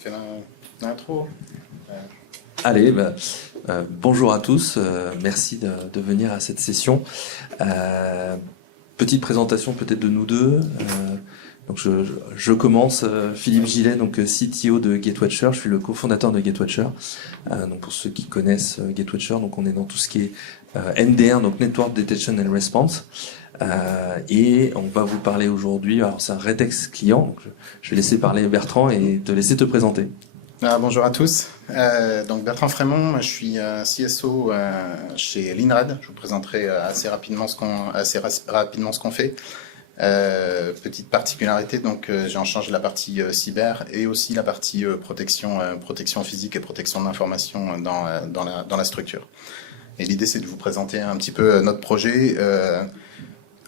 fait l'intro. Allez, bonjour à tous, merci de venir à cette session. Petite présentation peut-être de nous deux. Donc je commence, Philippe Gillet, donc CTO de GateWatcher, je suis le cofondateur de GateWatcher. Donc pour ceux qui connaissent GateWatcher, donc on est dans tout ce qui est NDR, donc Network Detection and Response. Et on va vous parler aujourd'hui, alors c'est un Retex client, donc je vais laisser parler Bertrand et te laisser te présenter. Bonjour à tous. Donc Bertrand Frémont, je suis CSO chez Linred. Je vous présenterai assez rapidement ce qu'on fait. Petite particularité, donc j'ai en charge la partie cyber et aussi la partie protection physique et protection de l'information dans la structure. Et l'idée, c'est de vous présenter un petit peu notre projet,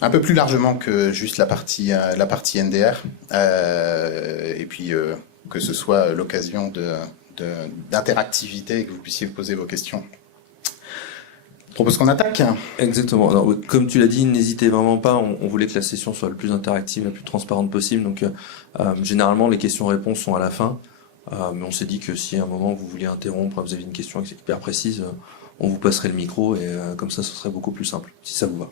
un peu plus largement que juste la partie NDR, et puis que ce soit l'occasion d'interactivité et que vous puissiez poser vos questions. Je propose qu'on attaque. Exactement. Alors, comme tu l'as dit, n'hésitez vraiment pas. On voulait que la session soit la plus interactive, la plus transparente possible. Donc, généralement, les questions-réponses sont à la fin. Mais on s'est dit que si à un moment vous vouliez interrompre, vous avez une question hyper précise, on vous passerait le micro et comme ça, ce serait beaucoup plus simple, si ça vous va.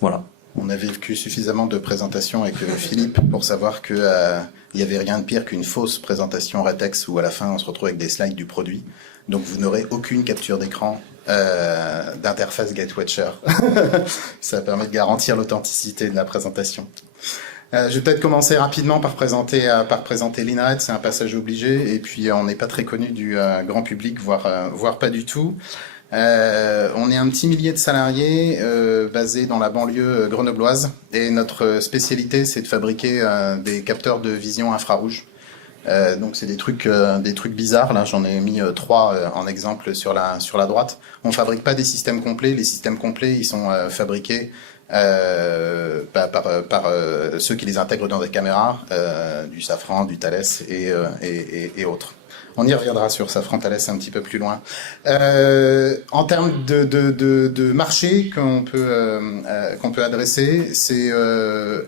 Voilà. On avait vécu suffisamment de présentations avec Philippe pour savoir que il y avait rien de pire qu'une fausse présentation Retex où à la fin on se retrouve avec des slides du produit. Donc vous n'aurez aucune capture d'écran d'interface GateWatcher. Ça permet de garantir l'authenticité de la présentation. Je vais peut-être commencer rapidement par présenter Linred, c'est un passage obligé, et puis on n'est pas très connu du grand public, voire pas du tout. On est un petit millier de salariés basés dans la banlieue grenobloise, et notre spécialité c'est de fabriquer des capteurs de vision infrarouge. Donc c'est des trucs bizarres. Là, j'en ai mis 3 en exemple sur la droite. On fabrique pas des systèmes complets. Les systèmes complets, ils sont fabriqués par ceux qui les intègrent dans des caméras, du Safran, du Thales et autres. On y reviendra sur Safran Thales un petit peu plus loin. En termes de marché qu'on peut adresser, c'est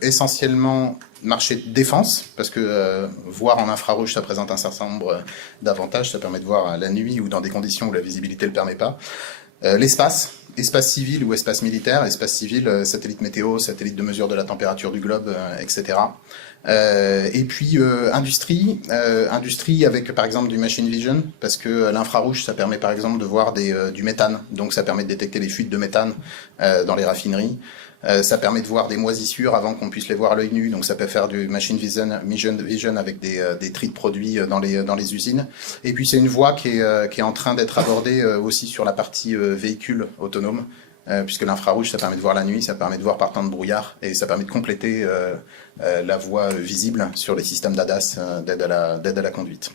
essentiellement marché de défense, parce que voir en infrarouge, ça présente un certain nombre d'avantages. Ça permet de voir la nuit ou dans des conditions où la visibilité ne le permet pas. L'espace civil ou espace militaire, espace civil, satellite météo, satellite de mesure de la température du globe, etc. Et puis industrie avec par exemple du machine vision, parce que l'infrarouge ça permet par exemple de voir du méthane, donc ça permet de détecter les fuites de méthane dans les raffineries. Ça permet de voir des moisissures avant qu'on puisse les voir à l'œil nu, donc ça peut faire du machine vision avec des tris de produits dans les usines. Et puis c'est une voie qui est en train d'être abordée aussi sur la partie véhicule autonome, puisque l'infrarouge ça permet de voir la nuit, ça permet de voir par temps de brouillard, et ça permet de compléter la voie visible sur les systèmes d'ADAS, d'aide à la conduite.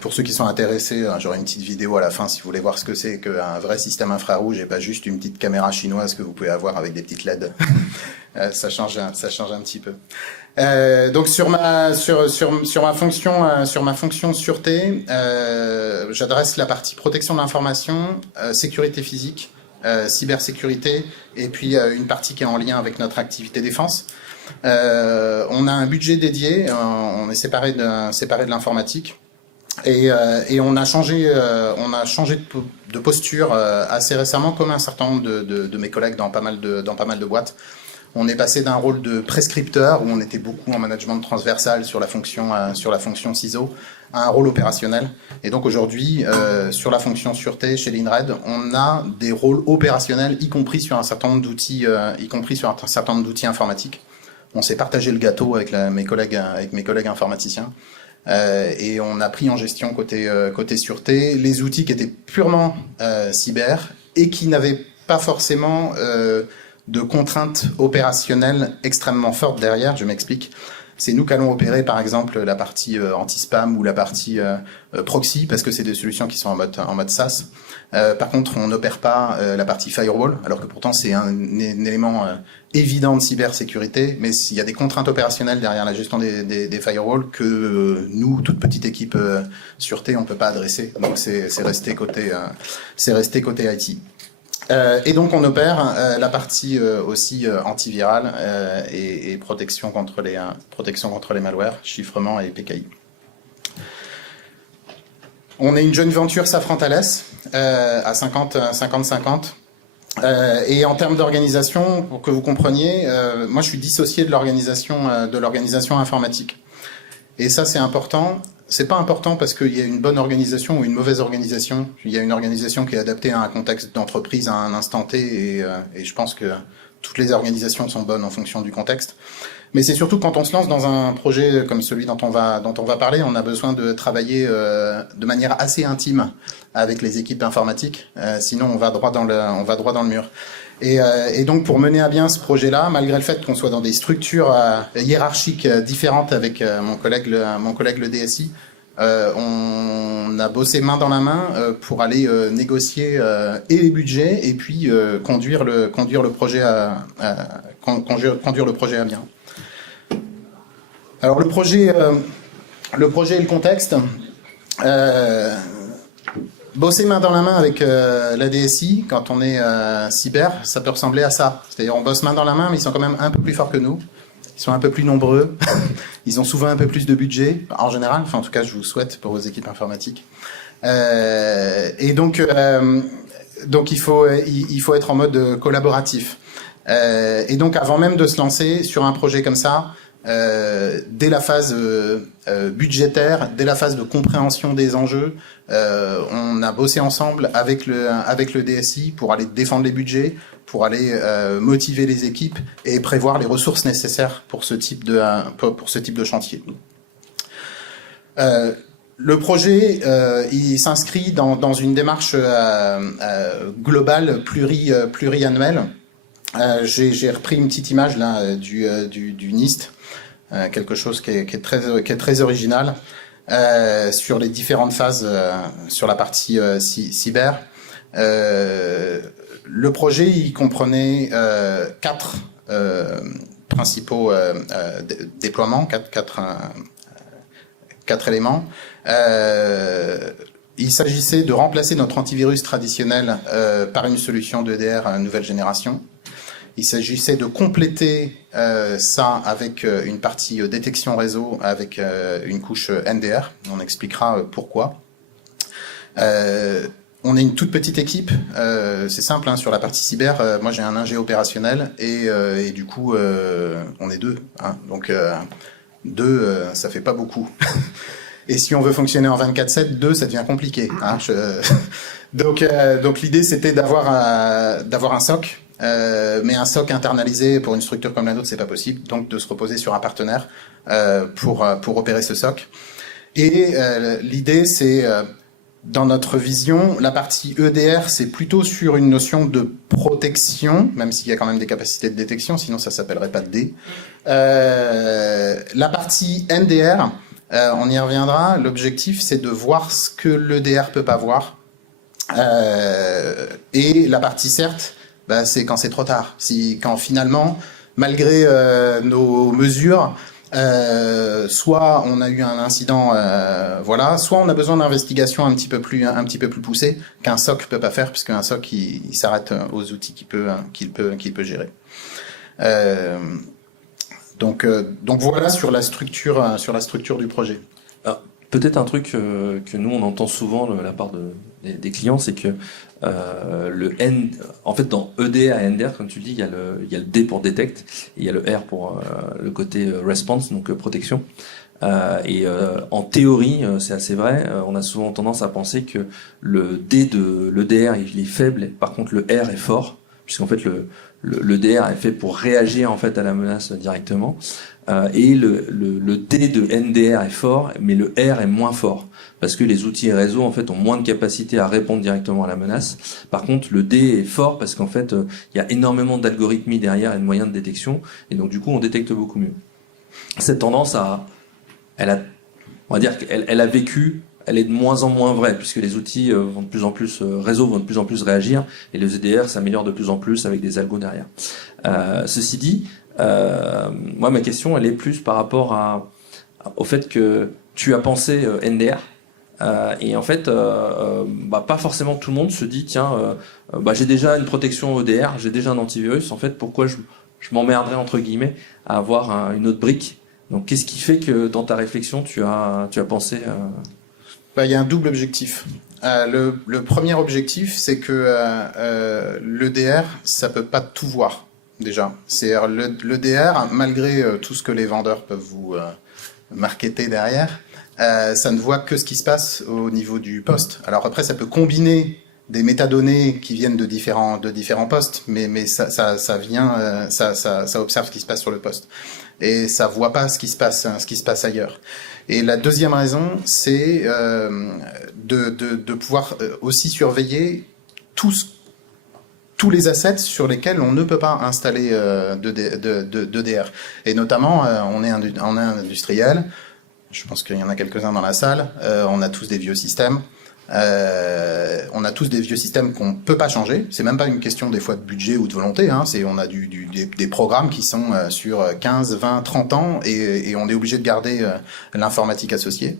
Pour ceux qui sont intéressés, j'aurai une petite vidéo à la fin si vous voulez voir ce que c'est qu'un vrai système infrarouge et pas juste une petite caméra chinoise que vous pouvez avoir avec des petites LED. Ça change un petit peu. Donc sur ma fonction sûreté, j'adresse la partie protection de l'information, sécurité physique, cybersécurité, et puis une partie qui est en lien avec notre activité défense. On a un budget dédié, on est séparé de l'informatique. Et on a changé de posture assez récemment, comme un certain nombre de mes collègues dans pas mal de boîtes. On est passé d'un rôle de prescripteur, où on était beaucoup en management transversal sur la fonction CISO, à un rôle opérationnel. Et donc aujourd'hui, sur la fonction sûreté chez Linred, on a des rôles opérationnels, y compris sur un certain nombre d'outils informatiques. On s'est partagé le gâteau avec mes collègues informaticiens. Et on a pris en gestion côté sûreté les outils qui étaient purement cyber et qui n'avaient pas forcément de contraintes opérationnelles extrêmement fortes derrière. Je m'explique. C'est nous qu'allons opérer par exemple la partie anti-spam ou la partie proxy, parce que c'est des solutions qui sont en mode SaaS. Par contre, on n'opère pas la partie firewall, alors que pourtant c'est un élément évident de cybersécurité, mais il y a des contraintes opérationnelles derrière la gestion des firewalls que nous, toute petite équipe sûreté, on peut pas adresser. Donc c'est resté côté IT. Et donc on opère la partie aussi antivirale et protection contre les malwares, chiffrement et PKI. On est une joint venture Safran-Thales à 50-50. Et en termes d'organisation, pour que vous compreniez, moi je suis dissocié de l'organisation informatique. Et ça c'est important. C'est pas important parce qu'il y a une bonne organisation ou une mauvaise organisation. Il y a une organisation qui est adaptée à un contexte d'entreprise à un instant T, et je pense que toutes les organisations sont bonnes en fonction du contexte. Mais c'est surtout quand on se lance dans un projet comme celui dont on va parler, on a besoin de travailler de manière assez intime avec les équipes informatiques. Sinon, on va droit dans le mur. Et donc, pour mener à bien ce projet-là, malgré le fait qu'on soit dans des structures hiérarchiques différentes avec mon collègue le DSI, on a bossé main dans la main pour aller négocier et les budgets et puis conduire le projet à bien. Alors le projet et le contexte. Bosser main dans la main avec la DSI quand on est cyber, ça peut ressembler à ça. C'est-à-dire on bosse main dans la main, mais ils sont quand même un peu plus forts que nous. Ils sont un peu plus nombreux. Ils ont souvent un peu plus de budget, en général. Enfin, en tout cas, je vous souhaite pour vos équipes informatiques. Et donc il faut être en mode collaboratif. Et donc, avant même de se lancer sur un projet comme ça, dès la phase budgétaire, dès la phase de compréhension des enjeux, on a bossé ensemble avec le DSI pour aller défendre les budgets, pour aller motiver les équipes et prévoir les ressources nécessaires pour ce type de chantier. Le projet, il s'inscrit dans une démarche globale, pluriannuelle. J'ai repris une petite image là du NIST, quelque chose qui est très original sur les différentes phases sur la partie cyber. Le projet, il comprenait 4 principaux déploiements, 4 éléments. Il s'agissait de remplacer notre antivirus traditionnel par une solution d'EDR nouvelle génération. Il s'agissait de compléter ça avec une partie détection réseau avec une couche NDR. On expliquera pourquoi. On est une toute petite équipe. C'est simple, hein, sur la partie cyber. Moi, j'ai un ingé opérationnel et du coup, on est 2. Hein, donc, 2, ça fait pas beaucoup. Et si on veut fonctionner en 24/7, 2, ça devient compliqué. Hein, donc l'idée, c'était d'avoir un SOC. Mais un SOC internalisé pour une structure comme la nôtre, c'est pas possible. Donc de se reposer sur un partenaire pour opérer ce SOC. Et l'idée, c'est dans notre vision, la partie EDR, c'est plutôt sur une notion de protection, même s'il y a quand même des capacités de détection, sinon ça s'appellerait pas de D. La partie NDR, on y reviendra. L'objectif, c'est de voir ce que l'EDR peut pas voir. Et la partie CERT, c'est quand c'est trop tard. Quand finalement, malgré nos mesures, soit on a eu un incident, soit on a besoin d'investigation un petit peu plus poussée qu'un SOC peut pas faire, puisqu'un SOC il s'arrête aux outils qu'il peut gérer. Donc voilà sur la structure du projet. Alors, peut-être un truc que nous on entend souvent de la part des clients, c'est que en fait dans EDR et NDR, comme tu le dis, il y a le D pour detect et il y a le R pour le côté response, donc protection. En théorie, c'est assez vrai. On a souvent tendance à penser que le D de l'EDR il est faible, par contre le R est fort, puisqu'en fait le DR est fait pour réagir en fait à la menace directement. Et le D de NDR est fort, mais le R est moins fort, parce que les outils réseau en fait ont moins de capacité à répondre directement à la menace. Par contre, le D est fort parce qu'en fait il y a énormément d'algorithmes derrière et de moyens de détection, et donc du coup on détecte beaucoup mieux. Cette tendance on va dire qu'elle a vécu. Elle est de moins en moins vraie, puisque les outils vont de plus en plus, réseaux vont de plus en plus réagir, et les EDR s'améliorent de plus en plus avec des algos derrière. Ceci dit, moi ma question elle est plus par rapport au fait que tu as pensé NDR, et en fait pas forcément tout le monde se dit tiens j'ai déjà une protection EDR, j'ai déjà un antivirus, en fait pourquoi je m'emmerderais entre guillemets à avoir une autre brique. Donc qu'est-ce qui fait que dans ta réflexion tu as pensé Il y a un double objectif. Le premier objectif, c'est que l'EDR, ça peut pas tout voir, déjà. C'est-à-dire l'EDR, malgré tout ce que les vendeurs peuvent vous marketer derrière, ça ne voit que ce qui se passe au niveau du poste. Alors après, ça peut combiner des métadonnées qui viennent de différents postes, mais ça vient, ça observe ce qui se passe sur le poste. Et ça voit pas ce qui se passe ailleurs. Et la deuxième raison, c'est de pouvoir aussi surveiller tous les assets sur lesquels on ne peut pas installer d'EDR. Et notamment, on est industriel. Je pense qu'il y en a quelques-uns dans la salle. On a tous des vieux systèmes. On a tous des vieux systèmes qu'on peut pas changer. C'est même pas une question des fois de budget ou de volonté. Hein. On a des programmes qui sont sur 15, 20, 30 ans et on est obligé de garder l'informatique associée.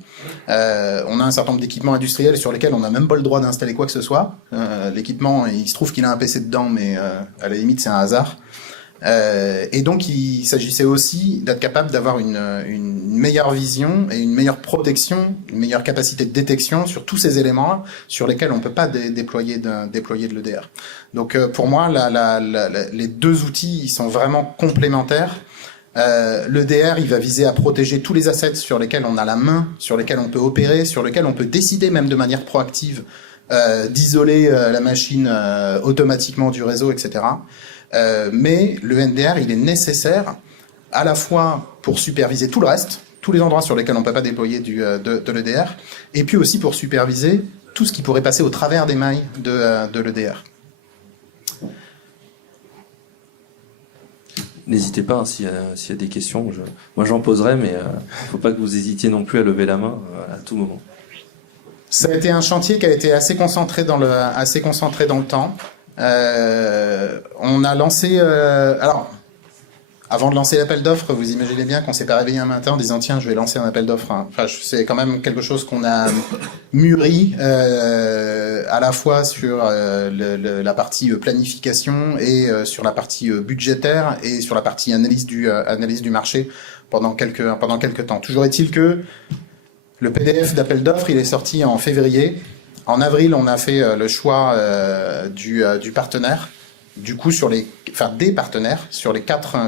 On a un certain nombre d'équipements industriels sur lesquels on n'a même pas le droit d'installer quoi que ce soit. L'équipement, il se trouve qu'il a un PC dedans, mais à la limite c'est un hasard. Et donc il s'agissait aussi d'être capable d'avoir une meilleure vision et une meilleure protection, une meilleure capacité de détection sur tous ces éléments sur lesquels on ne peut pas déployer de l'EDR. Donc pour moi, les deux outils ils sont vraiment complémentaires. L'EDR il va viser à protéger tous les assets sur lesquels on a la main, sur lesquels on peut opérer, sur lesquels on peut décider même de manière proactive d'isoler la machine automatiquement du réseau, etc. Mais le NDR, il est nécessaire à la fois pour superviser tout le reste, tous les endroits sur lesquels on ne peut pas déployer de l'EDR, et puis aussi pour superviser tout ce qui pourrait passer au travers des mailles de l'EDR. N'hésitez pas, hein, s'il y a des questions, moi j'en poserai, mais il ne faut pas que vous hésitiez non plus à lever la main à tout moment. Ça a été un chantier qui a été assez concentré dans le temps. On a lancé... alors, avant de lancer l'appel d'offres, vous imaginez bien qu'on s'est pas réveillé un matin en disant « Tiens, je vais lancer un appel d'offres. » Enfin, c'est quand même quelque chose qu'on a mûri à la fois sur la partie planification et sur la partie budgétaire et sur la partie analyse du marché pendant quelques temps. Toujours est-il que le PDF d'appel d'offres, il est sorti en février. En avril, on a fait le choix du partenaire. Du coup, des partenaires sur les quatre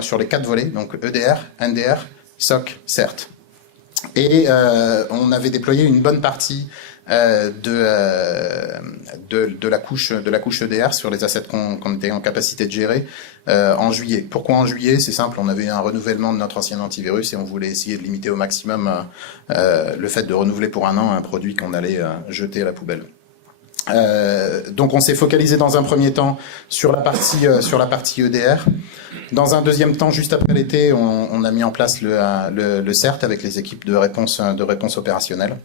volets, donc EDR, NDR, SOC, CERT. Et on avait déployé une bonne partie de la couche EDR sur les assets qu'on était en capacité de gérer en juillet. Pourquoi en juillet? C'est simple, on avait un renouvellement de notre ancien antivirus et on voulait essayer de limiter au maximum le fait de renouveler pour un an un produit qu'on allait jeter à la poubelle. Donc on s'est focalisé dans un premier temps sur la partie EDR. Dans un deuxième temps, juste après l'été, on a mis en place le CERT avec les équipes de réponse opérationnelle.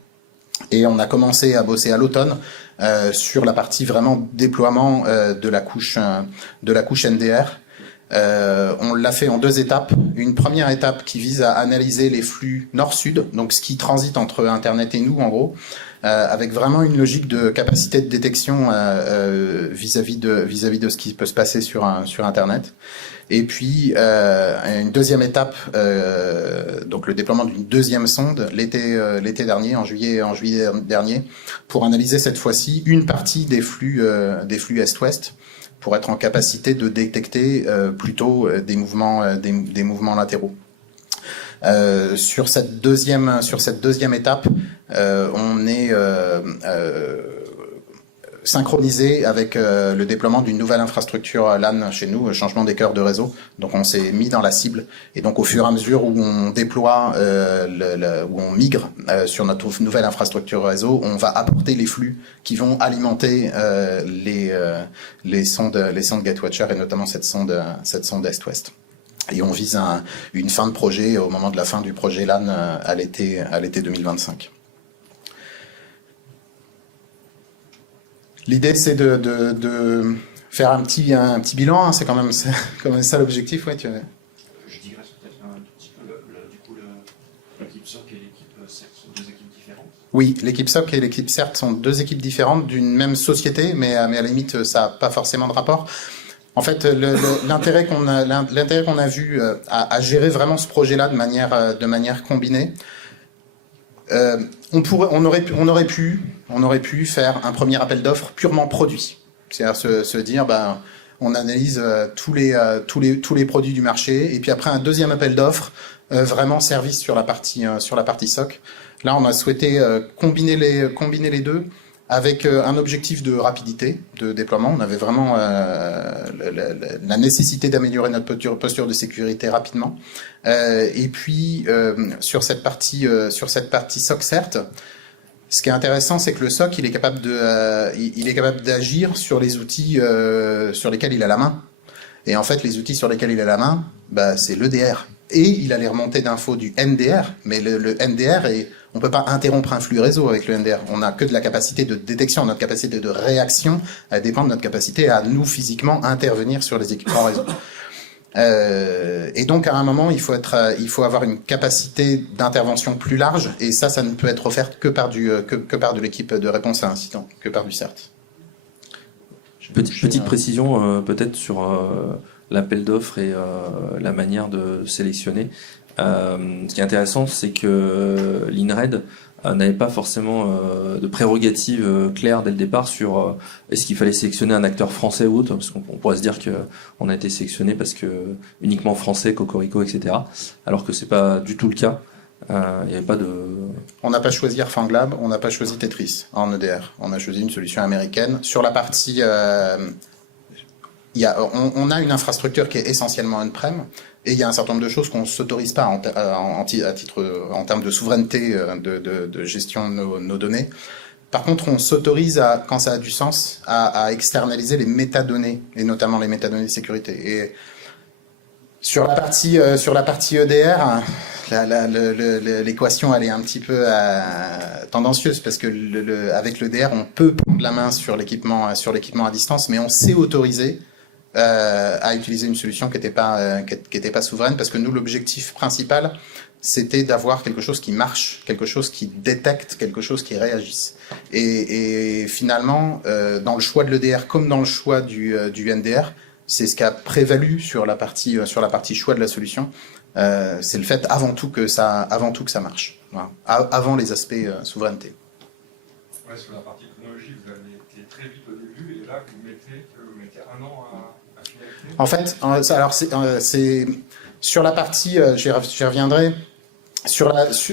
Et on a commencé à bosser à l'automne sur la partie vraiment déploiement de la couche NDR. On l'a fait en deux étapes. Une première étape qui vise à analyser les flux nord-sud, donc ce qui transite entre Internet et nous en gros, avec vraiment une logique de capacité de détection vis-à-vis de ce qui peut se passer sur Internet. Et puis une deuxième étape, donc le déploiement d'une deuxième sonde l'été dernier, en juillet dernier, pour analyser cette fois-ci une partie des flux est-ouest, pour être en capacité de détecter plutôt des mouvements latéraux. Sur cette deuxième étape, on est synchronisé avec le déploiement d'une nouvelle infrastructure LAN chez nous, changement des cœurs de réseau. Donc on s'est mis dans la cible et donc au fur et à mesure où on déploie, où on migre sur notre nouvelle infrastructure réseau, on va apporter les flux qui vont alimenter les sondes Gatewatcher et notamment cette sonde Est-Ouest. Et on vise une fin de projet au moment de la fin du projet LAN à l'été 2025. L'idée, c'est de faire un petit bilan. Hein, c'est quand même ça l'objectif. Ouais, tu avais... Je dirais peut-être un tout petit peu. Du coup, l'équipe SOC et l'équipe CERT sont deux équipes différentes. Oui, l'équipe SOC et l'équipe CERT sont deux équipes différentes d'une même société, mais à la limite, ça n'a pas forcément de rapport. En fait, l'intérêt qu'on a vu à gérer vraiment ce projet-là de manière combinée, on aurait pu faire un premier appel d'offres purement produit. C'est-à-dire se dire, on analyse tous les produits du marché, et puis après un deuxième appel d'offres vraiment service sur la partie SOC. Là, on a souhaité combiner les deux avec un objectif de rapidité de déploiement. On avait vraiment la nécessité d'améliorer notre posture de sécurité rapidement. Et puis sur cette partie SOC, certes, ce qui est intéressant, c'est que le SOC, il est capable d'agir sur les outils sur lesquels il a la main. Et en fait, les outils sur lesquels il a la main, c'est l'EDR. Et il a les remontées d'infos du NDR, mais le NDR, on ne peut pas interrompre un flux réseau avec le NDR. On n'a que de la capacité de détection, notre capacité de réaction, elle dépend de notre capacité à nous physiquement intervenir sur les équipements réseau. Et donc à un moment, il faut avoir une capacité d'intervention plus large, et ça ne peut être offert que par de l'équipe de réponse à incident, que par du CERT. Petite précision peut-être sur l'appel d'offres et la manière de sélectionner. Ce qui est intéressant, c'est que l'INRED n'avait pas forcément de prérogatives claires dès le départ sur est-ce qu'il fallait sélectionner un acteur français ou autre, parce qu'on pourrait se dire qu'on a été sélectionné parce que uniquement français, Cocorico, etc. Alors que c'est pas du tout le cas. Il n'y avait pas de... On n'a pas choisi Airfanglab, on n'a pas choisi Tetris en EDR. On a choisi une solution américaine. Sur la partie... on a une infrastructure qui est essentiellement on-prem, et il y a un certain nombre de choses qu'on ne s'autorise pas en termes de souveraineté de gestion de nos données. Par contre, on s'autorise, quand ça a du sens, à externaliser les métadonnées, et notamment les métadonnées de sécurité. Et sur la partie EDR, l'équation elle est un petit peu tendancieuse, parce que avec l'EDR, on peut prendre la main sur l'équipement à distance, mais on s'est autorisé à utiliser une solution qui n'était pas souveraine, parce que nous, l'objectif principal, c'était d'avoir quelque chose qui marche, quelque chose qui détecte, quelque chose qui réagisse. Et finalement, dans le choix de l'EDR comme dans le choix du NDR, c'est ce qui a prévalu sur la partie choix de la solution. C'est le fait avant tout que ça marche, voilà. Avant les aspects souveraineté. Ouais, sur la partie chronologie, vous avez été très vite au début, et là vous mettez un an à finaliser. En fait, alors c'est sur la partie, j'y reviendrai.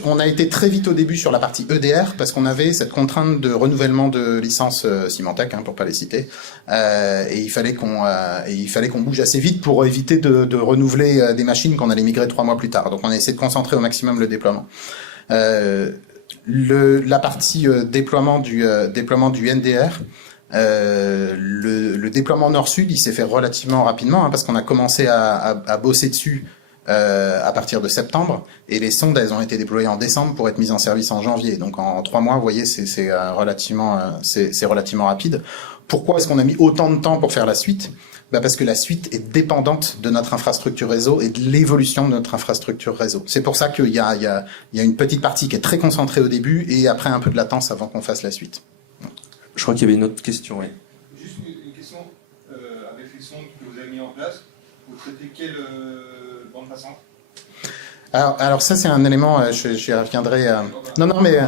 On a été très vite au début sur la partie EDR, parce qu'on avait cette contrainte de renouvellement de licence Symantec, pour pas les citer, et il fallait qu'on bouge assez vite pour éviter de renouveler des machines qu'on allait migrer 3 mois plus tard. Donc on a essayé de concentrer au maximum le déploiement. La partie déploiement du NDR, le déploiement nord-sud, il s'est fait relativement rapidement, parce qu'on a commencé à bosser dessus à partir de septembre, et les sondes, elles ont été déployées en décembre pour être mises en service en janvier. Donc en 3 mois, vous voyez, c'est relativement rapide. Pourquoi est-ce qu'on a mis autant de temps pour faire la suite ? Parce que la suite est dépendante de notre infrastructure réseau et de l'évolution de notre infrastructure réseau. C'est pour ça qu'il y a une petite partie qui est très concentrée au début, et après un peu de latence avant qu'on fasse la suite. Je crois qu'il y avait une autre question, oui. Juste une question, avec les sondes que vous avez mis en place, vous traitez quelle bande passante ? Alors ça, c'est un élément, j'y reviendrai. Non, mais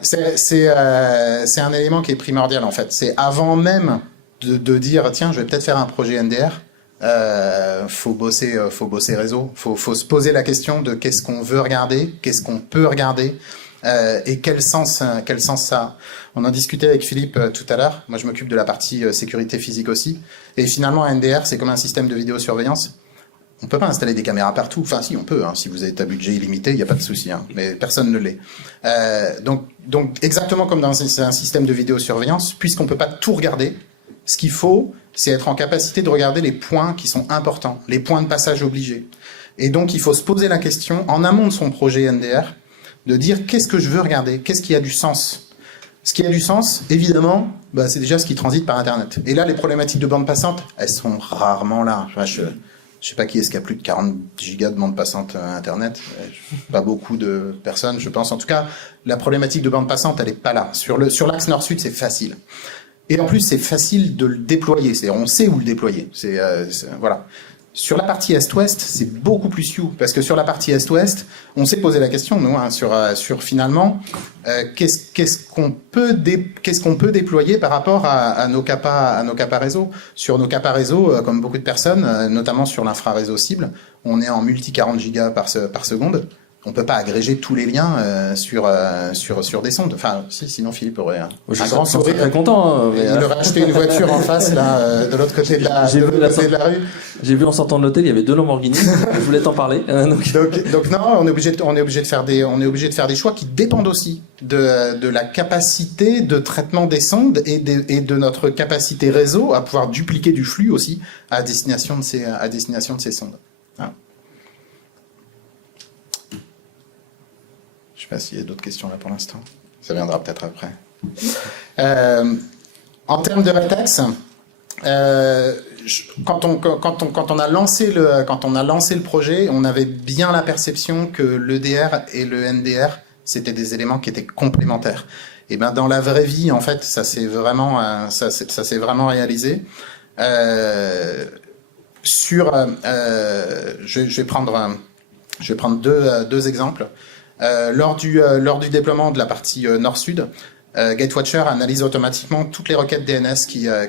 c'est un élément qui est primordial, en fait. C'est avant même de dire, tiens, je vais peut-être faire un projet NDR, faut bosser réseau, faut se poser la question de qu'est-ce qu'on veut regarder, qu'est-ce qu'on peut regarder, et quel sens ça a. On en discutait avec Philippe tout à l'heure. Moi, je m'occupe de la partie sécurité physique aussi. Et finalement, un NDR, c'est comme un système de vidéosurveillance. On peut pas installer des caméras partout. Enfin, si, on peut. Si vous avez un budget illimité, il n'y a pas de souci. Mais personne ne l'est. Donc, exactement comme dans un système de vidéosurveillance, puisqu'on peut pas tout regarder, ce qu'il faut, c'est être en capacité de regarder les points qui sont importants, les points de passage obligés. Et donc, il faut se poser la question, en amont de son projet NDR, de dire qu'est-ce que je veux regarder, qu'est-ce qui a du sens. Ce qui a du sens, évidemment, c'est déjà ce qui transite par Internet. Et là, les problématiques de bande passante, elles sont rarement là. Je sais pas qui est-ce qui a plus de 40 gigas de bande passante Internet. Pas beaucoup de personnes, je pense. En tout cas, la problématique de bande passante, elle est pas là. Sur l'axe nord-sud, c'est facile. Et en plus, c'est facile de le déployer. C'est-à-dire, on sait où le déployer. Voilà. Sur la partie est-ouest, c'est beaucoup plus sioux, parce que sur la partie est-ouest, on s'est posé la question, nous, hein, sur finalement, qu'est-ce qu'on peut déployer par rapport à nos capas réseau. Sur nos capas réseau, comme beaucoup de personnes, notamment sur l'infraréseau cible, on est en multi 40 gigas par seconde. On peut pas agréger tous les liens sur des sondes. Enfin, si, sinon Philippe aurait un grand sourire. Très content. Il aurait acheté une voiture en face, là, de l'autre côté de la rue. J'ai vu en sortant de l'hôtel, il y avait 2 Lamborghini. Je voulais t'en parler. Donc non, on est obligé de faire des choix qui dépendent aussi de la capacité de traitement des sondes et de notre capacité réseau à pouvoir dupliquer du flux aussi à destination de ces sondes. Voilà. Je ne sais pas s'il y a d'autres questions là pour l'instant. Ça viendra peut-être après. En termes de rétex, quand on a lancé le projet, on avait bien la perception que l'EDR et le NDR, c'était des éléments qui étaient complémentaires. Et ben dans la vraie vie, en fait, ça s'est vraiment réalisé. Je vais prendre deux exemples. Lors du déploiement de la partie nord-sud, Gatewatcher analyse automatiquement toutes les requêtes DNS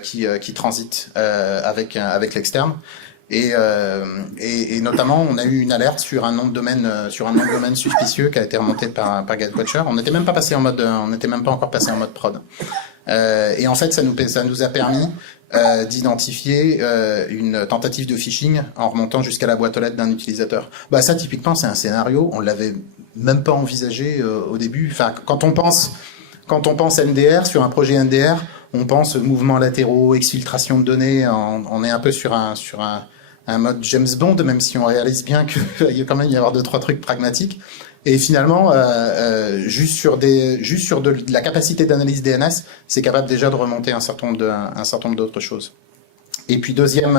qui transitent avec l'externe. Et notamment, on a eu une alerte sur un nom de domaine suspicieux qui a été remonté par Gatewatcher. On n'était même pas encore passé en mode prod. Et en fait, ça nous a permis d'identifier une tentative de phishing en remontant jusqu'à la boîte aux lettres d'un utilisateur. Bah ça, typiquement, c'est un scénario, on l'avait même pas envisagé au début. Enfin, quand on pense NDR, sur un projet NDR, on pense mouvements latéraux, exfiltration de données, on est un peu sur un mode James Bond, même si on réalise bien qu'il y a quand même y avoir 2-3 trucs pragmatiques. Et finalement, juste sur de la capacité d'analyse DNS, c'est capable déjà de remonter un certain nombre d'autres choses. Et puis deuxième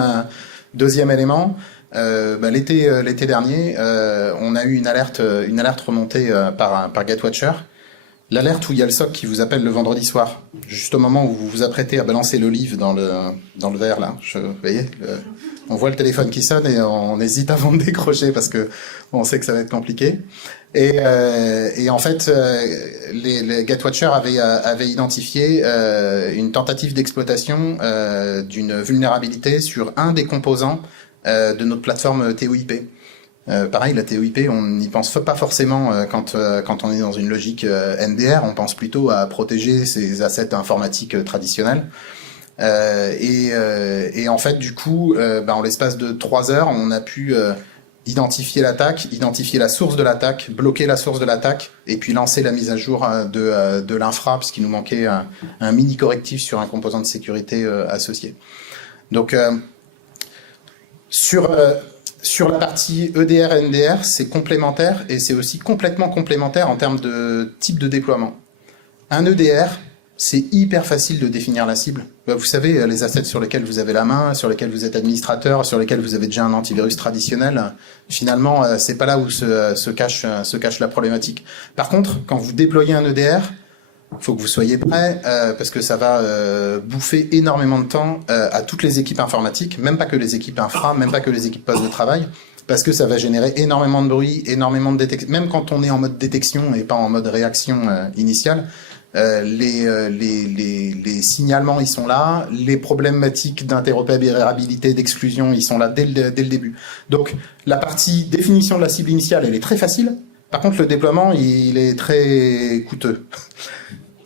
élément, l'été dernier, on a eu une alerte remontée par Gatewatcher. L'alerte où il y a le SOC qui vous appelle le vendredi soir, juste au moment où vous vous apprêtez à balancer l'olive dans le verre là. Vous voyez, on voit le téléphone qui sonne et on hésite avant de décrocher parce que on sait que ça va être compliqué. Et en fait, les Gatewatcher avaient identifié une tentative d'exploitation d'une vulnérabilité sur un des composants de notre plateforme TOIP. Pareil, la TOIP, on n'y pense pas forcément quand on est dans une logique NDR, on pense plutôt à protéger ses assets informatiques traditionnels. Et en fait, du coup, en l'espace de 3 heures, on a pu identifier l'attaque, identifier la source de l'attaque, bloquer la source de l'attaque, et puis lancer la mise à jour de l'infra, puisqu'il nous manquait un mini correctif sur un composant de sécurité associé. Donc, sur la partie EDR-NDR, c'est complémentaire et c'est aussi complètement complémentaire en termes de type de déploiement. Un EDR, c'est hyper facile de définir la cible. Vous savez, les assets sur lesquels vous avez la main, sur lesquels vous êtes administrateur, sur lesquels vous avez déjà un antivirus traditionnel, finalement, c'est pas là où se cache la problématique. Par contre, quand vous déployez un EDR, il faut que vous soyez prêts parce que ça va bouffer énormément de temps à toutes les équipes informatiques, même pas que les équipes infra, même pas que les équipes postes de travail, parce que ça va générer énormément de bruit, énormément de détection. Même quand on est en mode détection et pas en mode réaction initiale, les signalements ils sont là, les problématiques d'interopérabilité, d'exclusion ils sont là dès le début. Donc la partie définition de la cible initiale elle est très facile. Par contre, le déploiement, il est très coûteux.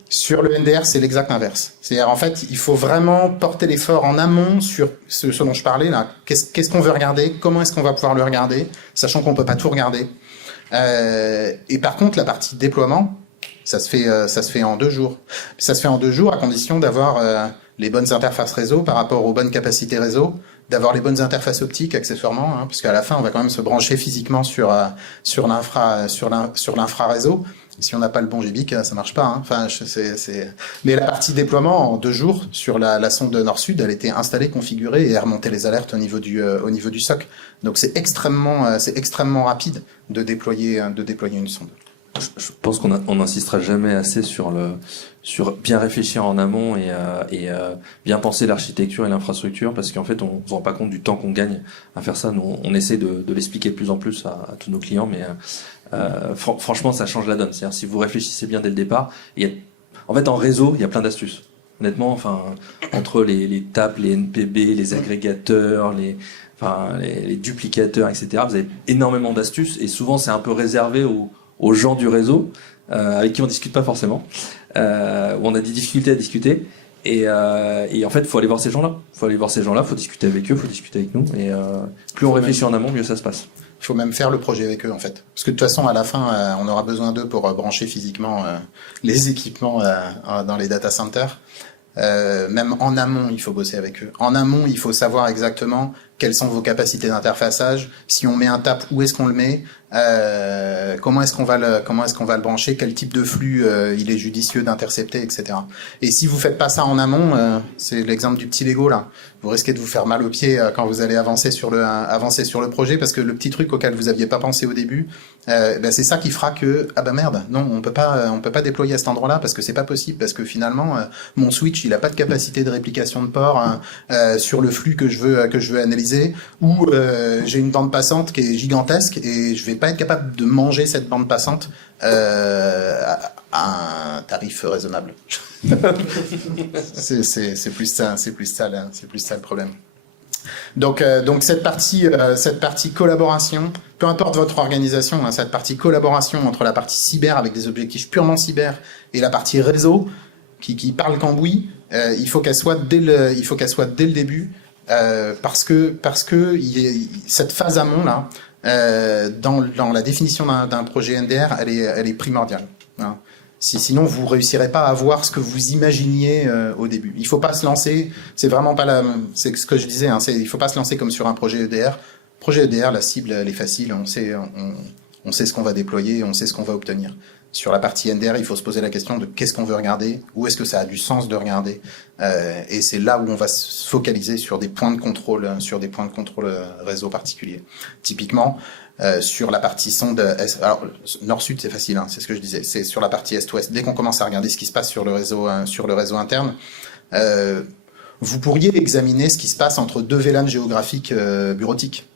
Sur le NDR, c'est l'exact inverse. C'est-à-dire, en fait, il faut vraiment porter l'effort en amont sur ce dont je parlais, là. Qu'est-ce qu'on veut regarder? Comment est-ce qu'on va pouvoir le regarder? Sachant qu'on peut pas tout regarder. Et par contre, la partie déploiement, ça se fait en 2 jours. Ça se fait en 2 jours à condition d'avoir les bonnes interfaces réseau par rapport aux bonnes capacités réseau, d'avoir les bonnes interfaces optiques accessoirement, hein, parce qu'à la fin on va quand même se brancher physiquement sur l'infra réseau. Si on n'a pas le bon GBIC, ça marche pas. Hein. Enfin, Mais la partie déploiement en 2 jours sur la sonde nord-sud, elle était installée, configurée et elle remontait les alertes au niveau du SOC. Donc c'est extrêmement rapide de déployer une sonde. Je pense on n'insistera jamais assez sur bien réfléchir en amont et bien penser l'architecture et l'infrastructure, parce qu'en fait on se rend pas compte du temps qu'on gagne à faire ça. Nous on essaie de l'expliquer de plus en plus à tous nos clients, mais franchement ça change la donne. C'est-à-dire si vous réfléchissez bien dès le départ, en fait en réseau il y a plein d'astuces. Honnêtement, enfin entre les tapes, les NPB, les agrégateurs, les duplicateurs, etc. Vous avez énormément d'astuces et souvent c'est un peu réservé aux gens du réseau avec qui on discute pas forcément, où on a des difficultés à discuter. Et en fait, faut aller voir ces gens-là. Faut discuter avec eux, faut discuter avec nous. Et plus on réfléchit en amont, mieux ça se passe. Il faut même faire le projet avec eux, en fait. Parce que de toute façon, à la fin, on aura besoin d'eux pour brancher physiquement les équipements dans les data centers. Même en amont, il faut bosser avec eux. En amont, il faut savoir exactement quelles sont vos capacités d'interfaçage. Si on met un tap, où est-ce qu'on le met? Comment est-ce qu'on va le brancher? Quel type de flux il est judicieux d'intercepter, etc. Et si vous faites pas ça en amont, c'est l'exemple du petit Lego là. Vous risquez de vous faire mal aux pieds quand vous allez avancer sur le projet, parce que le petit truc auquel vous aviez pas pensé au début, c'est ça qui fera que merde, non, on peut pas déployer à cet endroit-là parce que c'est pas possible, parce que finalement mon switch il a pas de capacité de réplication de port sur le flux que je veux analyser, ou j'ai une bande passante qui est gigantesque et je vais pas être capable de manger cette bande passante à un tarif raisonnable. c'est plus ça le problème. Donc cette partie collaboration, peu importe votre organisation, cette partie collaboration entre la partie cyber avec des objectifs purement cyber et la partie réseau qui parle cambouis, il faut qu'elle soit dès le début, parce que cette phase amont là, dans la définition d'un projet NDR, elle est primordiale. Hein. Sinon, vous réussirez pas à avoir ce que vous imaginiez au début. Il faut pas se lancer. C'est vraiment pas c'est ce que je disais. Hein, il faut pas se lancer comme sur un projet EDR. Projet EDR, la cible, elle est facile. On sait ce qu'on va déployer, on sait ce qu'on va obtenir. Sur la partie NDR, il faut se poser la question de qu'est-ce qu'on veut regarder, où est-ce que ça a du sens de regarder, et c'est là où on va se focaliser sur des points de contrôle, réseau particuliers. Typiquement, sur la partie sonde alors nord-sud, c'est facile, hein, c'est ce que je disais. C'est sur la partie est-ouest. Dès qu'on commence à regarder ce qui se passe sur le réseau interne, vous pourriez examiner ce qui se passe entre deux VLAN géographiques bureautiques.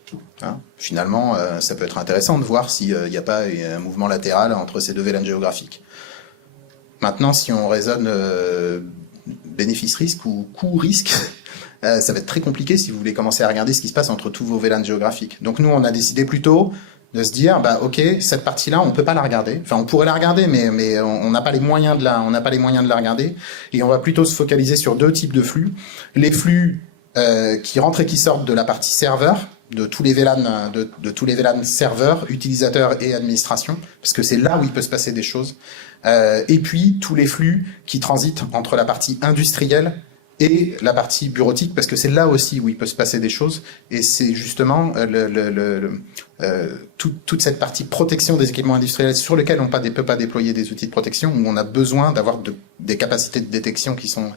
Hein, finalement, ça peut être intéressant de voir s'il n'y a pas un mouvement latéral entre ces deux VLAN géographiques. Maintenant, si on raisonne bénéfice-risque ou coût-risque, ça va être très compliqué si vous voulez commencer à regarder ce qui se passe entre tous vos VLAN géographiques. Donc nous, on a décidé plutôt de se dire, ok, cette partie-là, on peut pas la regarder. Enfin, on pourrait la regarder, mais on n'a pas les moyens de la regarder. Et on va plutôt se focaliser sur deux types de flux. Les flux qui rentrent et qui sortent de la partie serveur, de tous les VLAN, de tous les VLAN serveurs, utilisateurs et administration, parce que c'est là où il peut se passer des choses. Et puis tous les flux qui transitent entre la partie industrielle et la partie bureautique, parce que c'est là aussi où il peut se passer des choses, et c'est justement toute cette partie protection des équipements industriels sur lesquels on ne peut pas déployer des outils de protection, où on a besoin d'avoir des capacités de détection qui sont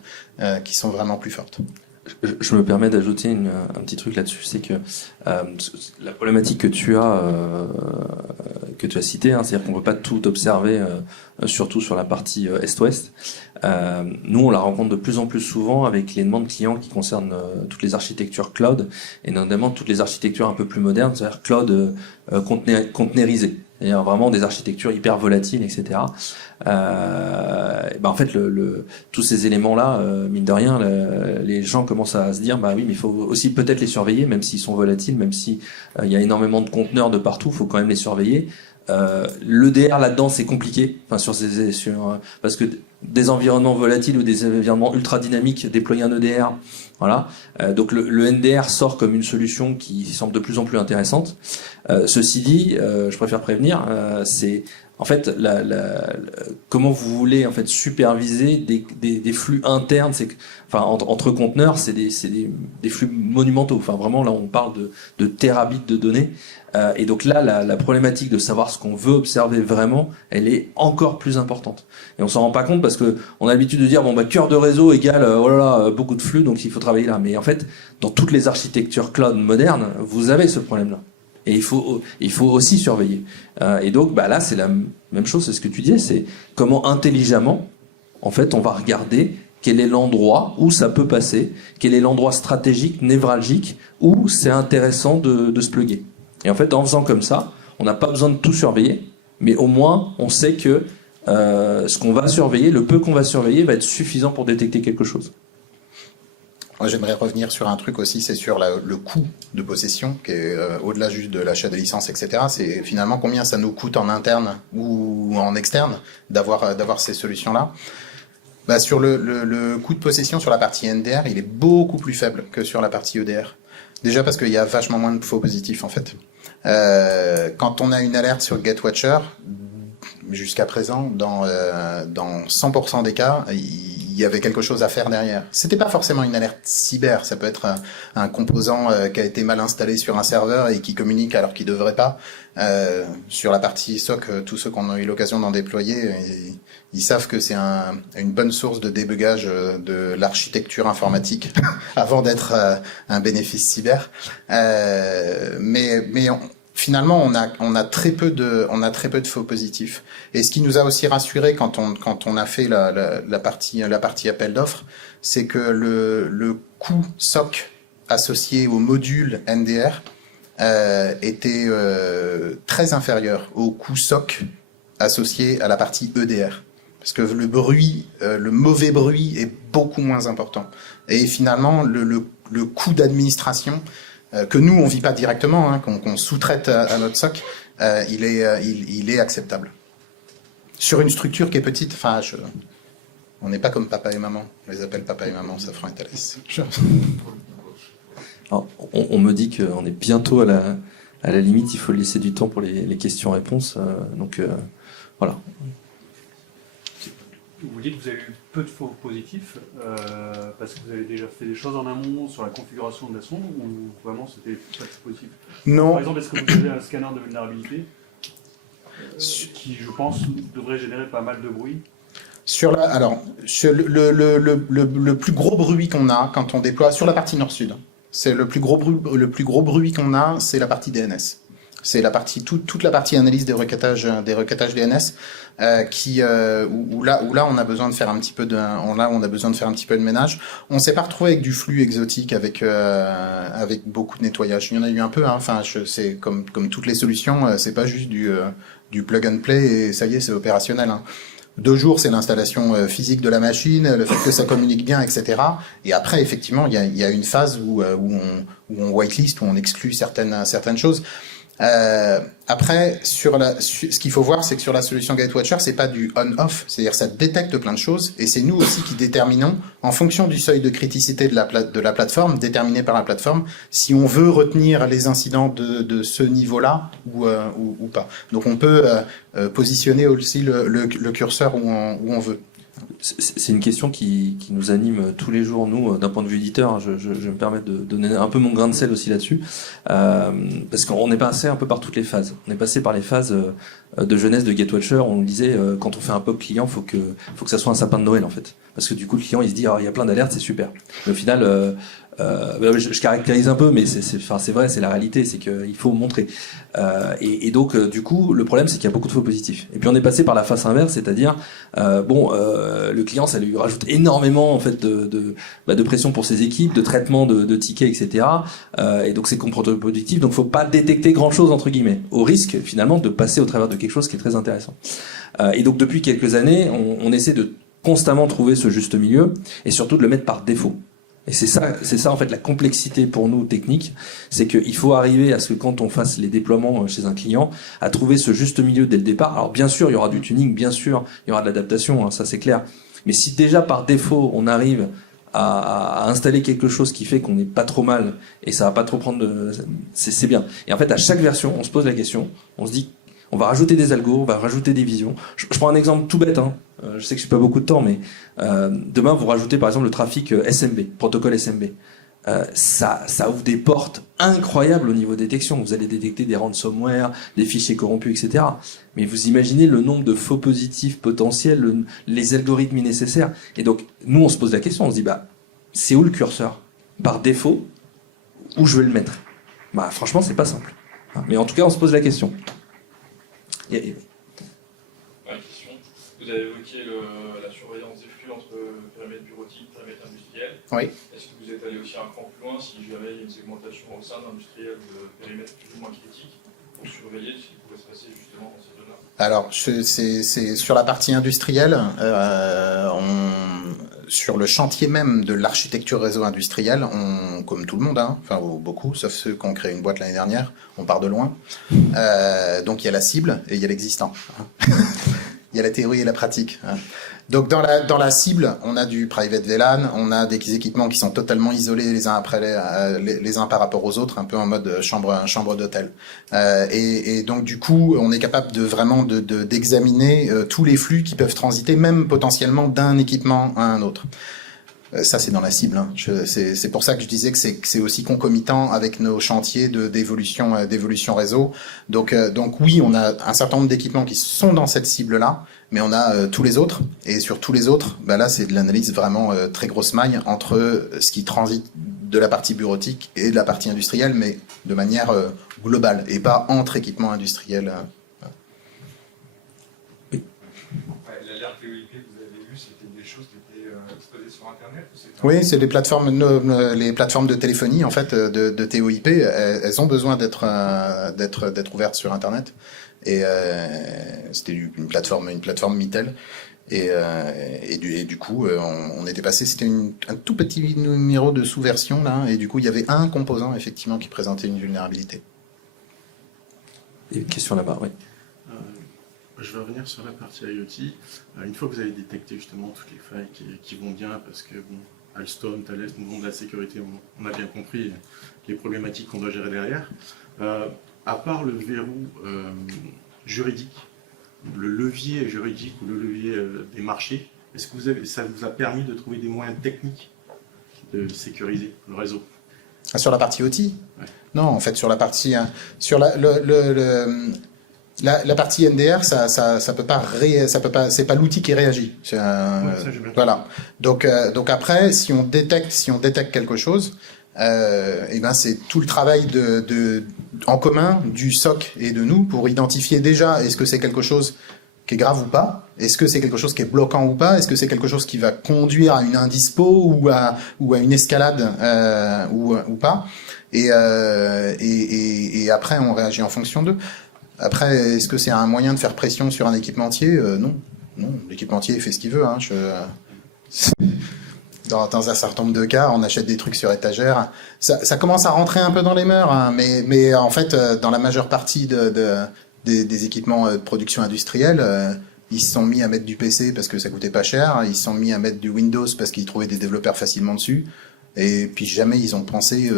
vraiment plus fortes. Je me permets d'ajouter un petit truc là-dessus, c'est que la problématique que tu as citée, hein, c'est-à-dire qu'on ne peut pas tout observer, surtout sur la partie est-ouest. Nous, on la rencontre de plus en plus souvent avec les demandes clients qui concernent toutes les architectures cloud, et notamment toutes les architectures un peu plus modernes, c'est-à-dire cloud conteneurisé. C'est-à-dire vraiment des architectures hyper volatiles, etc. En fait, tous ces éléments-là, mine de rien, les gens commencent à se dire, oui, mais il faut aussi peut-être les surveiller, même s'ils sont volatiles, même si il y a énormément de conteneurs de partout, il faut quand même les surveiller. L'EDR là-dedans, c'est compliqué, parce que des environnements volatiles ou des environnements ultra dynamiques, déployer un EDR, voilà. Donc le NDR sort comme une solution qui semble de plus en plus intéressante. Ceci dit, je préfère prévenir, c'est en fait comment vous voulez en fait superviser des flux internes, entre conteneurs, c'est des flux monumentaux. Enfin vraiment là on parle de terabits de données. Et donc là, la problématique de savoir ce qu'on veut observer vraiment, elle est encore plus importante. Et on s'en rend pas compte parce que on a l'habitude de dire cœur de réseau égale beaucoup de flux, donc il faut travailler là. Mais en fait, dans toutes les architectures cloud modernes, vous avez ce problème-là. Et il faut aussi surveiller. Et donc, là, c'est la même chose, c'est ce que tu disais, c'est comment intelligemment, en fait, on va regarder quel est l'endroit où ça peut passer, quel est l'endroit stratégique, névralgique, où c'est intéressant de se plugger. Et en fait, en faisant comme ça, on n'a pas besoin de tout surveiller, mais au moins, on sait que ce qu'on va surveiller, le peu qu'on va surveiller, va être suffisant pour détecter quelque chose. Moi, j'aimerais revenir sur un truc aussi, c'est sur le coût de possession, qui est au-delà juste de l'achat des licences, etc. C'est finalement combien ça nous coûte en interne ou en externe d'avoir ces solutions-là. Sur le coût de possession sur la partie NDR, il est beaucoup plus faible que sur la partie EDR. Déjà parce qu'il y a vachement moins de faux positifs, en fait. Quand on a une alerte sur GetWatcher, jusqu'à présent, dans 100% des cas, il y avait quelque chose à faire derrière. C'était pas forcément une alerte cyber, ça peut être un composant qui a été mal installé sur un serveur et qui communique alors qu'il devrait pas. Sur la partie SOC, tous ceux qu'on a eu l'occasion d'en déployer, ils savent que c'est une bonne source de débugage de l'architecture informatique avant d'être un bénéfice cyber. Finalement, on a très peu de faux positifs. Et ce qui nous a aussi rassuré quand on a fait la partie appel d'offres, c'est que le coût SOC associé au module NDR était très inférieur au coût SOC associé à la partie EDR. Parce que le mauvais bruit est beaucoup moins important. Et finalement, le coût d'administration que nous on vit pas directement, qu'on sous-traite à notre SOC, il est acceptable. Sur une structure qui est petite, on n'est pas comme papa et maman. On les appelle papa et maman, Safran et Thales. Alors, on me dit qu'on est bientôt à la limite, il faut laisser du temps pour les questions-réponses. Voilà. Vous dites que vous avez eu peu de faux positifs parce que vous avez déjà fait des choses en amont sur la configuration de la sonde ou vraiment c'était pas de faux positif? Non. Par exemple, est-ce que vous avez un scanner de vulnérabilité qui, je pense, devrait générer pas mal de bruit? Le plus gros bruit qu'on a quand on déploie sur la partie nord-sud, c'est le plus gros bruit qu'on a, c'est la partie DNS. C'est toute la partie analyse des requêtages DNS où là on a besoin de faire un petit peu de ménage. On s'est pas retrouvé avec du flux exotique avec beaucoup de nettoyage. Il y en a eu un peu. C'est comme toutes les solutions, c'est pas juste du plug and play et ça y est, c'est opérationnel. 2 jours, c'est l'installation physique de la machine, le fait que ça communique bien, etc. Et après, effectivement, il y a une phase où on whitelist, où on exclut certaines choses. Après, ce qu'il faut voir, c'est que sur la solution GetWatcher, c'est pas du on-off, c'est-à-dire ça détecte plein de choses, et c'est nous aussi qui déterminons, en fonction du seuil de criticité de la plateforme, déterminé par la plateforme, si on veut retenir les incidents de ce niveau-là ou pas. Donc on peut positionner aussi le curseur où on veut. C'est une question qui nous anime tous les jours, nous, d'un point de vue éditeur. Je me permets de donner un peu mon grain de sel aussi là-dessus, parce qu'on est passé un peu par toutes les phases. On est passé par les phases de jeunesse de GetWatcher. On nous disait, quand on fait un POC client, faut que ça soit un sapin de Noël, en fait. Parce que du coup, le client, il se dit, il y a plein d'alertes, c'est super. Mais au final, je caractérise un peu, mais c'est vrai, c'est la réalité, c'est qu'il faut montrer. Et donc, du coup, le problème, c'est qu'il y a beaucoup de faux positifs. Et puis, on est passé par la face inverse, c'est-à-dire, le client, ça lui rajoute énormément, en fait, de pression pour ses équipes, de traitement de tickets, etc. Et donc, c'est contre-productif. Donc, faut pas détecter grand-chose, entre guillemets, au risque, finalement, de passer au travers de quelque chose qui est très intéressant. Et donc, depuis quelques années, on essaie de constamment trouver ce juste milieu, et surtout de le mettre par défaut. Et c'est ça en fait la complexité pour nous technique, c'est qu'il faut arriver à ce que quand on fasse les déploiements chez un client, à trouver ce juste milieu dès le départ. Alors bien sûr, il y aura du tuning, bien sûr, il y aura de l'adaptation, ça c'est clair. Mais si déjà par défaut, on arrive à installer quelque chose qui fait qu'on n'est pas trop mal et ça va pas trop prendre c'est bien. Et en fait, à chaque version, on se pose la question, on se dit, on va rajouter des algos, on va rajouter des visions. Je prends un exemple tout bête, je sais que j'ai pas beaucoup de temps, mais demain vous rajoutez par exemple le trafic SMB, protocole SMB. Ça ouvre des portes incroyables au niveau détection. Vous allez détecter des ransomware, des fichiers corrompus, etc. Mais vous imaginez le nombre de faux positifs potentiels, les algorithmes nécessaires. Et donc nous on se pose la question, on se dit c'est où le curseur? Par défaut, où je vais le mettre? Franchement c'est pas simple. Mais en tout cas, on se pose la question. Ma question, vous avez évoqué la surveillance des flux entre périmètre bureautique et périmètre industriel. Oui. Est-ce que vous êtes allé aussi un cran plus loin si jamais il y a une segmentation au sein d'industriels de périmètre plus ou moins critique pour surveiller ce qui pourrait se passer justement dans ces zones-là? Alors, c'est sur la partie industrielle, sur le chantier même de l'architecture réseau industriel, comme tout le monde, hein, enfin beaucoup, sauf ceux qui ont créé une boîte l'année dernière, on part de loin. Donc il y a la cible et il y a l'existant. Hein. Il y a la théorie et la pratique. Hein. Donc dans la cible, on a du private VLAN, on a des équipements qui sont totalement isolés les uns après les uns par rapport aux autres, un peu en mode chambre d'hôtel. Et donc du coup, on est capable de vraiment d'examiner tous les flux qui peuvent transiter, même potentiellement d'un équipement à un autre. Ça, c'est dans la cible. Hein. C'est pour ça que je disais que c'est aussi concomitant avec nos chantiers d'évolution réseau. Donc oui, on a un certain nombre d'équipements qui sont dans cette cible-là, mais on a tous les autres. Et sur tous les autres, là, c'est de l'analyse vraiment très grosse maille entre ce qui transite de la partie bureautique et de la partie industrielle, mais de manière globale et pas entre équipements industriels. L'alerte TOIP que vous avez vue, c'était des choses qui étaient exposées sur Internet ou c'était... Oui, c'est les plateformes de téléphonie en fait de TOIP. Elles ont besoin d'être ouvertes sur Internet. Et c'était une plateforme Mitel. Et du coup, on était passé. C'était un tout petit numéro de sous-version là. Et du coup, il y avait un composant effectivement qui présentait une vulnérabilité. Il y a une question là-bas, oui. Je vais revenir sur la partie IoT. Une fois que vous avez détecté justement toutes les failles qui vont bien, parce que bon, Alstom, Thales, Mouvement de la sécurité, on a bien compris les problématiques qu'on doit gérer derrière. À part le verrou juridique, le levier juridique ou le levier des marchés, est-ce que ça vous a permis de trouver des moyens techniques de sécuriser le réseau? Sur la partie OT? Ouais. Non, en fait, sur la partie sur la partie NDR, ça peut pas, c'est pas l'outil qui réagit. Voilà. Donc après, si on détecte quelque chose, et ben c'est tout le travail en commun du SOC et de nous pour identifier déjà est-ce que c'est quelque chose qui est grave ou pas, est-ce que c'est quelque chose qui est bloquant ou pas, est-ce que c'est quelque chose qui va conduire à une indispo ou à une escalade ou pas, et après on réagit en fonction d'eux. Après, est-ce que c'est un moyen de faire pression sur un équipementier? Non. L'équipementier fait ce qu'il veut. Hein. Dans un certain nombre de cas, on achète des trucs sur étagère. Ça commence à rentrer un peu dans les mœurs, hein, mais en fait, dans la majeure partie des équipements de production industrielle, ils se sont mis à mettre du PC parce que ça coûtait pas cher. Ils se sont mis à mettre du Windows parce qu'ils trouvaient des développeurs facilement dessus. Et puis jamais ils ont pensé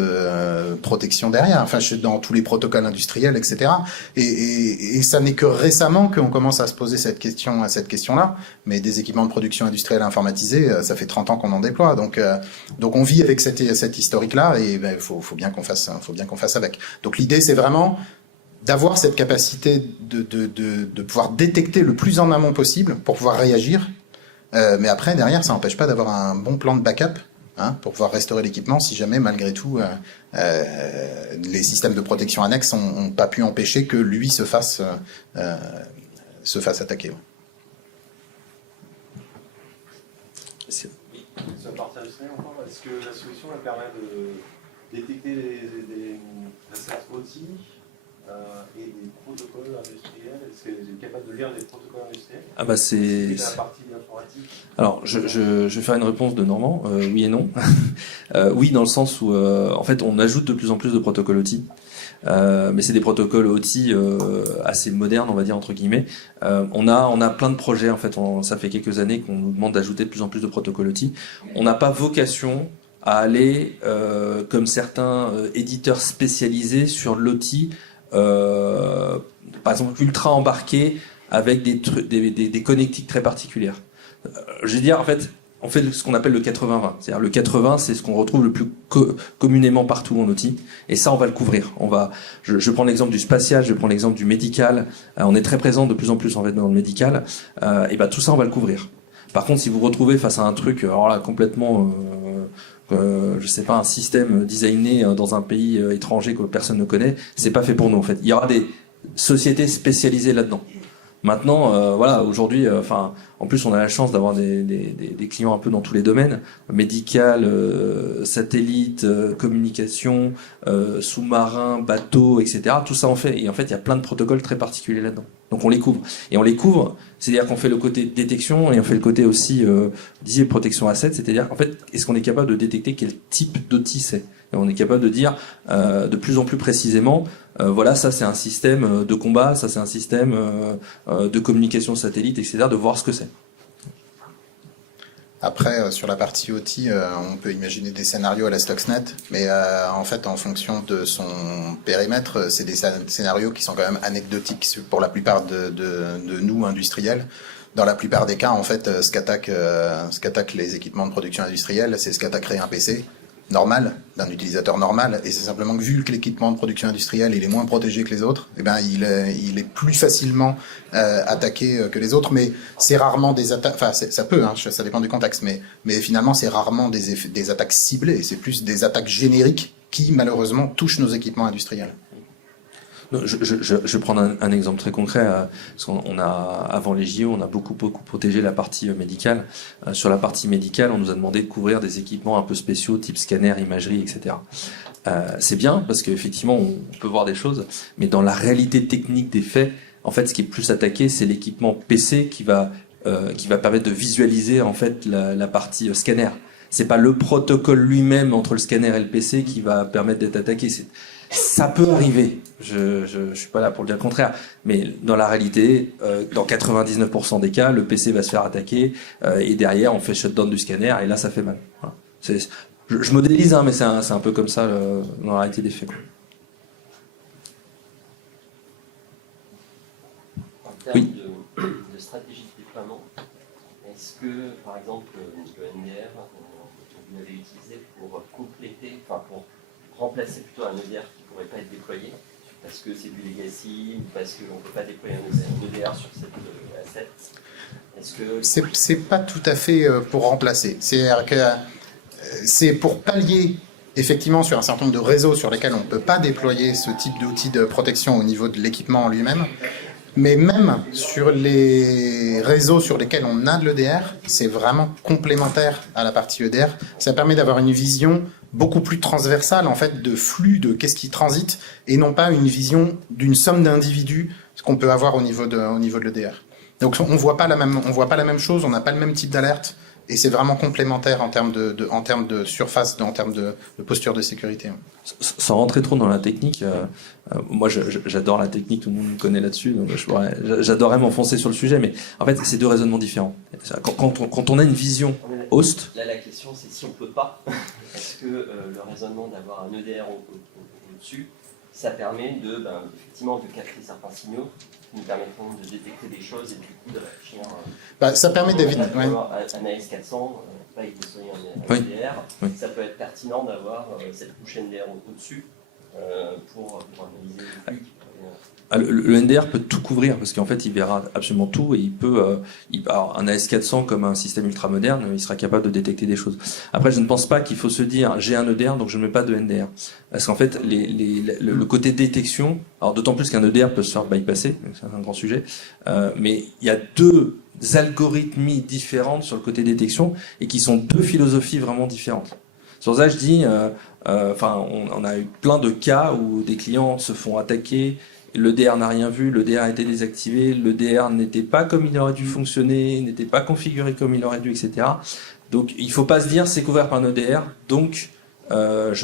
protection derrière, enfin dans tous les protocoles industriels, etc. Et ça n'est que récemment qu'on commence à se poser cette question-là. Mais des équipements de production industrielle informatisés, ça fait 30 ans qu'on en déploie. Donc on vit avec cette historique-là et ben, faut bien qu'on fasse avec. Donc l'idée c'est vraiment d'avoir cette capacité de pouvoir détecter le plus en amont possible pour pouvoir réagir. Mais après derrière ça n'empêche pas d'avoir un bon plan de backup. Hein, pour pouvoir restaurer l'équipement si jamais, malgré tout, les systèmes de protection annexes n'ont pas pu empêcher que lui se fasse attaquer. Sur la partie industrielle encore, est-ce que la solution elle permet de détecter les inserts OT et des protocoles industriels? Est-ce qu'elle est capable de lire les protocoles industriels? Ah bah c'est la partie informatique. Alors je vais faire une réponse de Normand, oui et non. Oui dans le sens où en fait on ajoute de plus en plus de protocoles OT. Mais c'est des protocoles OT assez modernes, on va dire entre guillemets. On a plein de projets en fait. Ça fait quelques années qu'on nous demande d'ajouter de plus en plus de protocoles OT. On n'a pas vocation à aller comme certains éditeurs spécialisés sur l'OT, par exemple ultra embarqué avec des connectiques très particulières. Je veux dire en fait. On fait ce qu'on appelle le 80-20. C'est-à-dire le 80, c'est ce qu'on retrouve le plus communément partout en outil. Et ça, on va le couvrir. Je prends l'exemple du spatial, je prends l'exemple du médical. On est très présent de plus en plus en fait dans le médical. Et ben tout ça, on va le couvrir. Par contre, si vous vous retrouvez face à un truc, alors là, complètement je sais pas, un système designé dans un pays étranger que personne ne connaît, c'est pas fait pour nous en fait. Il y aura des sociétés spécialisées là-dedans. Maintenant, voilà, aujourd'hui, en plus, on a la chance d'avoir des clients un peu dans tous les domaines, médical, satellite, communication, sous-marin, bateau, etc. Tout ça on fait. Et en fait, il y a plein de protocoles très particuliers là-dedans. Donc on les couvre. Et on les couvre, c'est-à-dire qu'on fait le côté détection et on fait le côté aussi, disiez protection asset, c'est-à-dire en fait, est-ce qu'on est capable de détecter quel type d'outil c'est? Et on est capable de dire de plus en plus précisément, voilà, ça c'est un système de combat, ça c'est un système de communication satellite, etc., de voir ce que c'est. Après, sur la partie OT, on peut imaginer des scénarios à la Stuxnet, mais en fait, en fonction de son périmètre, c'est des scénarios qui sont quand même anecdotiques pour la plupart de nous, industriels. Dans la plupart des cas, en fait, ce qu'attaquent les équipements de production industrielle, c'est ce qu'attaquerait un PC normal, d'un utilisateur normal, et c'est simplement que vu que l'équipement de production industrielle il est moins protégé que les autres, eh ben il est plus facilement attaqué que les autres, mais c'est rarement des attaques, enfin ça peut, hein, ça dépend du contexte, mais finalement c'est rarement des attaques ciblées, c'est plus des attaques génériques qui malheureusement touchent nos équipements industriels. Non, je vais prendre un exemple très concret, parce qu'on a, avant les JO, on a beaucoup protégé la partie médicale. Sur la partie médicale, on nous a demandé de couvrir des équipements un peu spéciaux, type scanner, imagerie, etc. C'est bien, parce qu'effectivement, on peut voir des choses, mais dans la réalité technique des faits, en fait, ce qui est plus attaqué, c'est l'équipement PC qui va permettre de visualiser, en fait, la partie scanner. C'est pas le protocole lui-même entre le scanner et le PC qui va permettre d'être attaqué. Ça peut arriver. Je suis pas là pour le dire le contraire, mais dans la réalité, dans 99% des cas, le PC va se faire attaquer et derrière on fait shutdown du scanner et là ça fait mal. Voilà. Je modélise, hein, mais c'est un peu comme ça dans la réalité des faits. En termes Oui. de stratégie de déploiement, est-ce que par exemple le NDR, vous l'avez utilisé pour compléter, enfin pour remplacer plutôt un EDR qui ne pourrait pas être déployé parce que c'est du legacy ou parce qu'on ne peut pas déployer un EDR sur cette asset? Est-ce que C'est pas tout à fait pour remplacer. C'est-à-dire que c'est pour pallier effectivement sur un certain nombre de réseaux sur lesquels on ne peut pas déployer ce type d'outil de protection au niveau de l'équipement en lui-même. Mais même sur les réseaux sur lesquels on a de l'EDR, c'est vraiment complémentaire à la partie EDR. Ça permet d'avoir une vision beaucoup plus transversale en fait de flux, de qu'est-ce qui transite, et non pas une vision d'une somme d'individus, ce qu'on peut avoir au niveau de l'EDR. Donc on voit pas la même chose, on n'a pas le même type d'alerte, et c'est vraiment complémentaire en termes de surface, en termes de posture de sécurité. Sans rentrer trop dans la technique, moi j'adore la technique, tout le monde me connaît là-dessus, donc j'adorerais m'enfoncer sur le sujet, mais en fait c'est deux raisonnements différents. Quand on a une vision host... Là la question c'est si on peut pas, est-ce que le raisonnement d'avoir un EDR au-dessus, ça permet effectivement de capter certains signaux qui nous permettront de détecter des choses et du coup de réfléchir. Ça permet d'éviter... Un AS400, pas déployer un EDR, ça peut être pertinent d'avoir cette couche NDR au-dessus pour analyser le flux. Le NDR peut tout couvrir parce qu'en fait il verra absolument tout et il peut alors, un AS400 comme un système ultramoderne, il sera capable de détecter des choses. Après je ne pense pas qu'il faut se dire j'ai un EDR donc je ne mets pas de NDR parce qu'en fait le côté détection, alors d'autant plus qu'un EDR peut se faire bypasser, c'est un grand sujet, mais il y a deux algorithmies différentes sur le côté détection et qui sont deux philosophies vraiment différentes. Sur ça je dis on a eu plein de cas où des clients se font attaquer. L'EDR n'a rien vu, l'EDR a été désactivé, l'EDR n'était pas comme il aurait dû fonctionner, n'était pas configuré comme il aurait dû, etc. Donc il ne faut pas se dire c'est couvert par un EDR, donc je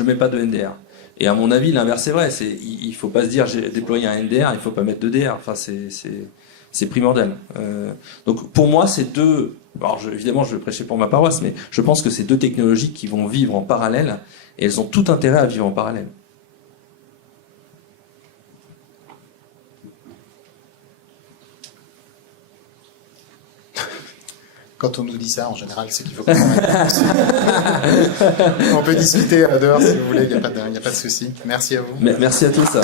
ne mets pas de NDR. Et à mon avis, l'inverse est vrai. Il ne faut pas se dire j'ai déployé un NDR, il ne faut pas mettre d'EDR. Enfin, c'est primordial. Donc pour moi, c'est deux... Alors évidemment, je vais prêcher pour ma paroisse, mais je pense que c'est deux technologies qui vont vivre en parallèle, et elles ont tout intérêt à vivre en parallèle. Quand on nous dit ça, en général, c'est qu'il faut qu'on en mette. On peut discuter dehors si vous voulez, il n'y a pas de souci. Merci à vous. Merci à tous.